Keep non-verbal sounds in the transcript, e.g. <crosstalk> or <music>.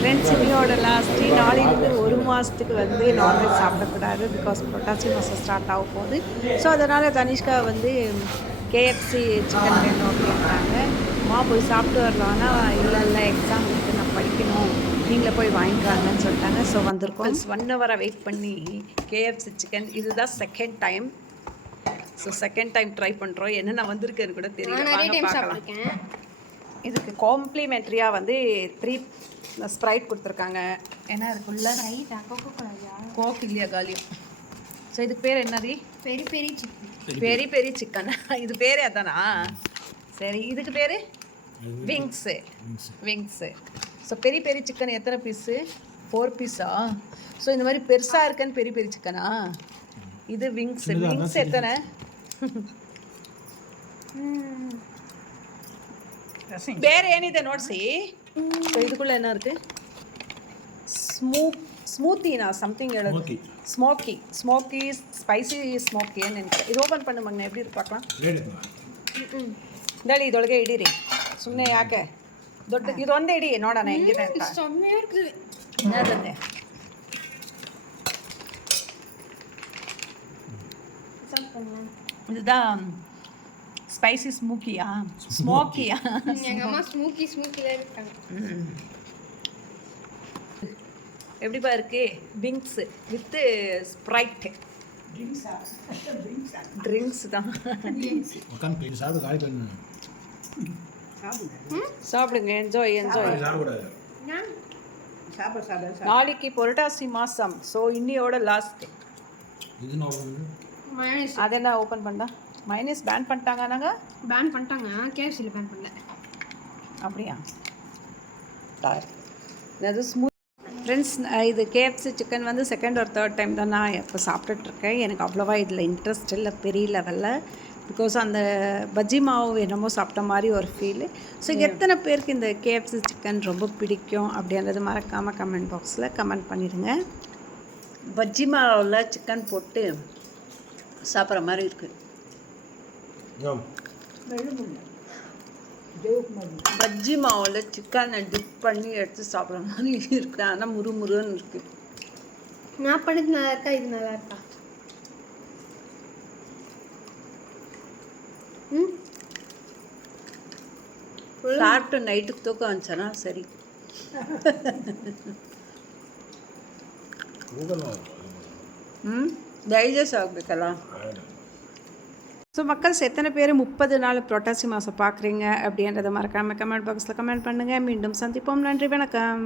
Friends இன்னையோட last நாளைக்கு ஒரு மாதத்துக்கு வந்து நான்வெஜ் சாப்பிடக்கூடாது பிகாஸ் புரட்டாசி மாதம் ஸ்டார்ட் ஆக போகுது. ஸோ அதனால் தனிஷ்கா வந்து கேஎஃப்சி சிக்கன் வேணும் அப்படின்றாங்க. மா போய் சாப்பிட்டு வரலாம்னா இல்லை இல்லை எக்ஸாம் இருக்குது நான் படிக்கணும். நீங்களே போய் வாங்கிக்கலாங்கன்னு சொல்லிட்டாங்க. ஸோ வந்திருக்கோம். ஒன் ஹவரை வெயிட் பண்ணி கேஎஃப்சி சிக்கன் இதுதான் second time so second time try பண்ணுறோம் என்னென்ன வந்திருக்குன்னு கூட தெரியல இதுக்கு காம்ப்ளிமெண்ட்ரியாக வந்து த்ரீ ஸ்ப்ரைட் கொடுத்துருக்காங்க. ஏன்னா அதுக்குள்ள கோகோ இல்லையா காலியம் ஸோ இதுக்கு பேர் என்னது? பெரிய பெரிய சிக்கன் பெரி பெரி சிக்கன் இது பேரே அதானா? சரி இதுக்கு பேர்? Wings wings so peri peri chicken எத்தனை பீஸு ஃபோர் பீஸா ஸோ இந்த மாதிரி பெருசாக இருக்குன்னு பெரிய பெரிய சிக்கனா இது விங்ஸ் விங்ஸ் எத்தனை? <laughs> ಬೇರೆ ಏನಿದೆ ನೋಡಿಸಿ ಇದಕ್ಕೂಡ ಏನೋ ಇರುತ್ತೆ ಸ್ಮೂ ಸ್ಮೂತಿನಾ ಸಮಥಿಂಗ್ ಹೇಳೋದು ஸ்மோக்கி ஸ்மோக்கி ஸ்பைசி ஸ்மோக்கின்னு நினைக்கிறேன் இது ஓப்பன் பண்ணு மங்கண்ணா எப்படி இருக்கு பார்க்கலாம் இந்தாಳಿ ಇದೊಳಗೆ ಇಡೀರಿ ಸುಮ್ಮನೆ ಯಾಕೆ ದೊಡ್ಡ ಇದೊಂದೇ ಇಡಿ ನೋಡೋಣ ಹೆಂಗಿದೆ ಅಂತ ಸುಮ್ಮನೆ ಇರ್ತದೆ ಅದನ್ನೇ ಇದು ஸ்பைசி ஸ்மோக்கியா ஸ்மோக்கியா எங்க அம்மா ஸ்மூக்கி ஸ்மூக்கில இருக்காங்க எப்படிப்பா இருக்கு? விங்ஸ் வித்து ஸ்ப்ரைட் ட்ரிங்க்ஸ் தான். சாப்பிடுங்க. என்ஜாய் என்ஜாய் நாளைக்கு புரட்டாசி மாதம் ஸோ இன்னியோட லாஸ்ட் மயோனைஸ் அதை என்ன ஓப்பன் பண்ணா? மைனஸ் பேன் பண்ணிட்டாங்க. நாங்கள் பேன் பண்ணிட்டாங்க கேஎஃப்சியில் பேன் பண்ணல. அப்படியா? அது ஸ்மூத் ஃப்ரெண்ட்ஸ் இது கேஎஃப்சி சிக்கன் வந்து செகண்ட் ஒரு தேர்ட் டைம் தான் நான் இப்போ சாப்பிட்டுட்ருக்கேன். எனக்கு அவ்வளோவா இதில் இன்ட்ரெஸ்ட் இல்லை பெரிய லெவலில் பிகாஸ் அந்த பஜ்ஜி மாவு என்னமோ சாப்பிட்ட மாதிரி ஒரு ஃபீல் ஸோ எத்தனை பேருக்கு இந்த கேஎஃப்சி சிக்கன் ரொம்ப பிடிக்கும் அப்படின்றது மறக்காமல் கமெண்ட் பாக்ஸில் கமெண்ட் பண்ணிடுங்க. பஜ்ஜி மாவில் சிக்கன் போட்டு சாப்பிட்ற மாதிரி இருக்கு. பஜ்ஜி மாவில் சிக்கனை டிப் பண்ணி எடுத்து சாப்பிட்ற மாதிரி இருக்குது ஆனால் முறுமுறுன்னு இருக்குது நான் பண்ணது நல்லா இருக்கா இது நல்லா இருக்கா ம்? சாப்பிட்டு நைட்டுக்கு தூக்கம் வந்துச்சனா சரி. ம்? டைஜஸ்ட் ஆகுதுக்கலாம் ஸோ மக்கள்ஸ் எத்தனை பேர் முப்பது நாள் புரட்டாசி மாதம் பார்க்குறீங்க அப்படின்றத மறக்காமல் கமெண்ட் பாக்ஸில் கமெண்ட் பண்ணுங்கள் மீண்டும் சந்திப்போம். நன்றி வணக்கம்.